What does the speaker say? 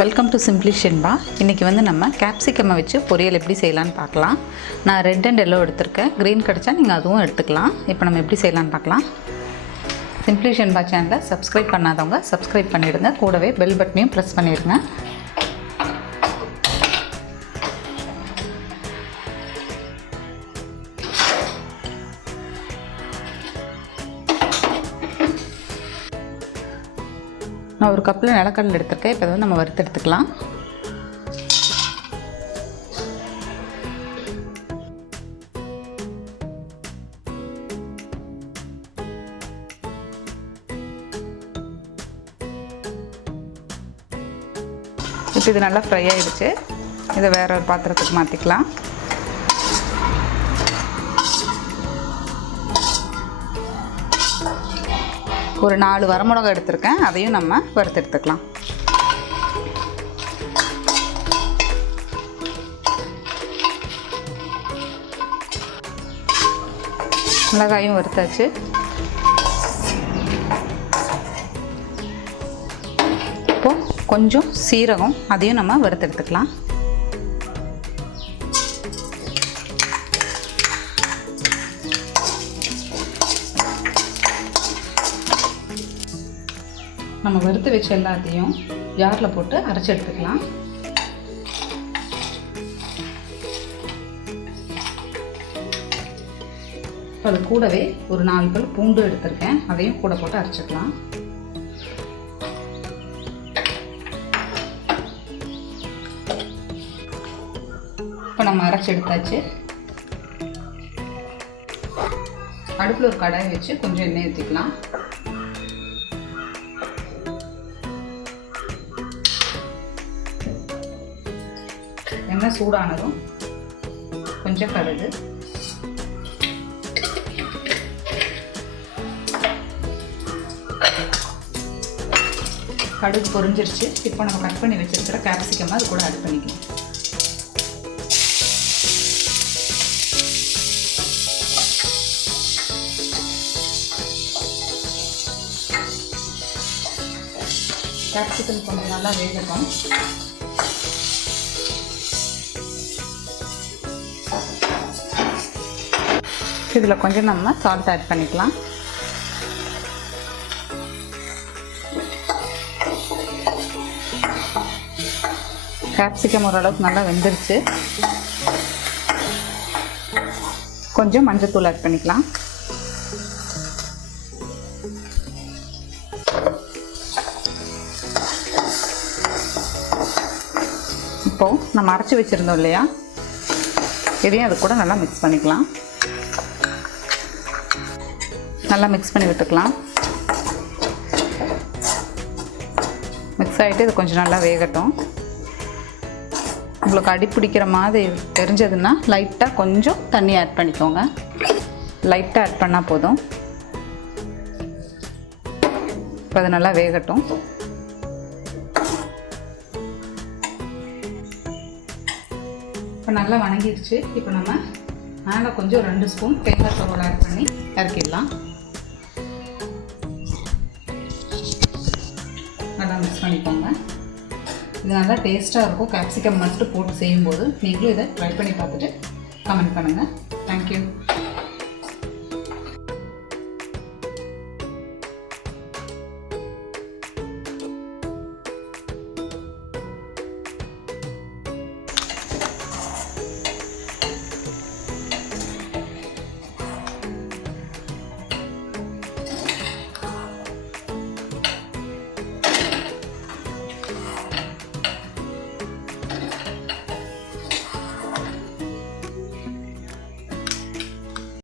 Welcome to simply Shenba. இன்றைக்கி நம்ம கேப்சிகம்மை வச்சு பொரியல் எப்படி செய்யலான்னு பார்க்கலாம். நான் ரெட் அண்ட் எல்லோ எடுத்திருக்கேன். க்ரீன் கிடச்சா நீங்கள் அதுவும் எடுத்துக்கலாம். இப்போ நம்ம எப்படி செய்யலான்னு பார்க்கலாம். சிம்பிளி ஷென்பா சேனலை சப்ஸ்கிரைப் பண்ணாதவங்க சப்ஸ்கிரைப் பண்ணிவிடுங்க. கூடவே பெல் பட்டனையும் ப்ரெஸ் பண்ணிடுங்க. நான் ஒரு கப்பில் நிலக்கடலை எடுத்துருக்கேன். இப்போ நம்ம வறுத்து எடுத்துக்கலாம். இப்போ இது நல்லா ஃப்ரை ஆகிடுச்சு. இதை வேற ஒரு பாத்திரத்துக்கு மாற்றிக்கலாம். ஒரு 4 வரமிளகாய் எடுத்திருக்கேன். அதையும் நம்ம வறுத்து எடுத்துக்கலாம். மிளகாயும் வறுத்தாச்சு. இப்போ கொஞ்சம் சீரகம், அதையும் நம்ம வறுத்து எடுத்துக்கலாம். நம்ம வறுத்து வச்ச எல்லாத்தையும் ஜாரில் போட்டு அரைச்சி எடுத்துக்கலாம். அது கூடவே ஒரு 4 பல் பூண்டு எடுத்திருக்கேன். அதையும் கூட போட்டு அரைச்சிக்கலாம். இப்போ நம்ம அரைச்சி எடுத்தாச்சு. அடுப்பில் ஒரு கடாய் வச்சு கொஞ்சம் எண்ணெய் ஊற்றிக்கலாம். எண்ணெய் சூடானதும் கொஞ்சம் கடுகு, கடுகு பொரிஞ்சிருச்சு. இப்போ நம்ம கட் பண்ணி வச்சிருக்கிற கேப்சிகம் அது கூட ஆட் பண்ணிக்கலாம். கேப்சிகம் கொஞ்சம் நல்லா வேகட்டும். இதில் கொஞ்சம் நம்ம சால்ட் ஆட் பண்ணிக்கலாம். கேப்சிகம் ஓரளவுக்கு நல்லா வெந்துருச்சு. கொஞ்சம் மஞ்சத்தூள் ஆட் பண்ணிக்கலாம். இப்போது நம்ம அரைச்சி வச்சுருந்தோம் இல்லையா, இதையும் அது கூட நல்லா மிக்ஸ் பண்ணிக்கலாம். நல்லா மிக்ஸ் பண்ணி விட்டுக்கலாம். மிக்ஸ் ஆகிட்டு இது கொஞ்சம் நல்லா வேகட்டும். உங்களுக்கு அடி பிடிக்கிற மாதிரி தெரிஞ்சதுன்னா லைட்டாக கொஞ்சம் தண்ணி ஆட் பண்ணிக்கோங்க. லைட்டாக ஆட் பண்ணால் போதும். இப்போ அது நல்லா வேகட்டும். இப்போ நல்லா வணங்கிடுச்சு. இப்போ நம்ம மேலே கொஞ்சம் 2 ஸ்பூன் தேங்காய் துருவல் ஆட் பண்ணி இறக்கிடலாம். நல்லா மிக்ஸ் பண்ணிக்கோங்க. இது நல்லா டேஸ்ட்டாக இருக்கும். கேப்சிகம் மட்டும் போட்டு செய்யும்போது நீங்களும் இதை ட்ரை பண்ணி பார்த்துட்டு கமெண்ட் பண்ணுங்கள். தேங்க்யூ.